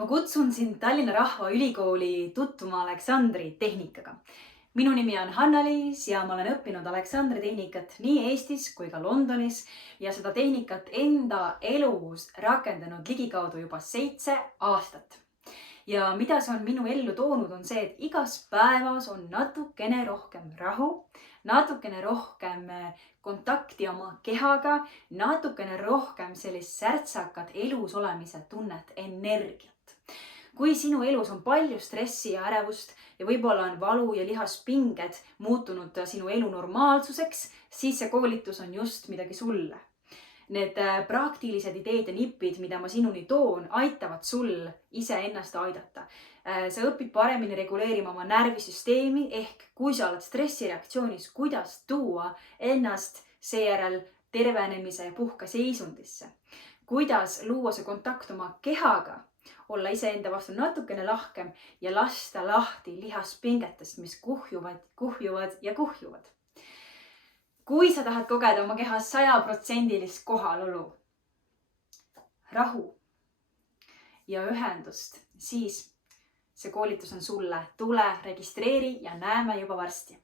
Ma kutsun sind Tallinna Rahvaülikooli tutvuma Aleksandri tehnikaga. Minu nimi on Hanna-Liis ja ma olen õppinud Aleksandri tehnikat nii Eestis kui ka Londonis ja seda tehnikat enda elus rakendanud ligikaudu juba 7 aastat. Ja mida see on minu ellu toonud, on see, et igas päevas on natukene rohkem rahu, natukene rohkem kontakti oma kehaga, natukene rohkem sellist särtsakat elus olemise tunnet, energiat. Kui sinu elus on palju stressi ja ärevust ja võib-olla on valu ja lihaspinged muutunud sinu elu normaalsuseks, siis see koolitus on just midagi sulle. Need praktilised ideed ja nipid, mida ma sinuni toon, aitavad sul iseennast aidata. Sa õpid paremini reguleerima oma närvisüsteemi ehk kui sa oled stressireaktsioonis, kuidas tuua ennast seejärel tervenemise ja puhka seisundisse. Kuidas luua see kontakt oma kehaga, olla iseenda vastu natukene lahkem ja lasta lahti lihaspingetest, mis kuhjuvad ja kuhjuvad. Kui sa tahad kogeda oma kehas 100% kohalolu, rahu ja ühendust, siis see koolitus on sulle. Tule, registreeri ja näeme juba varsti.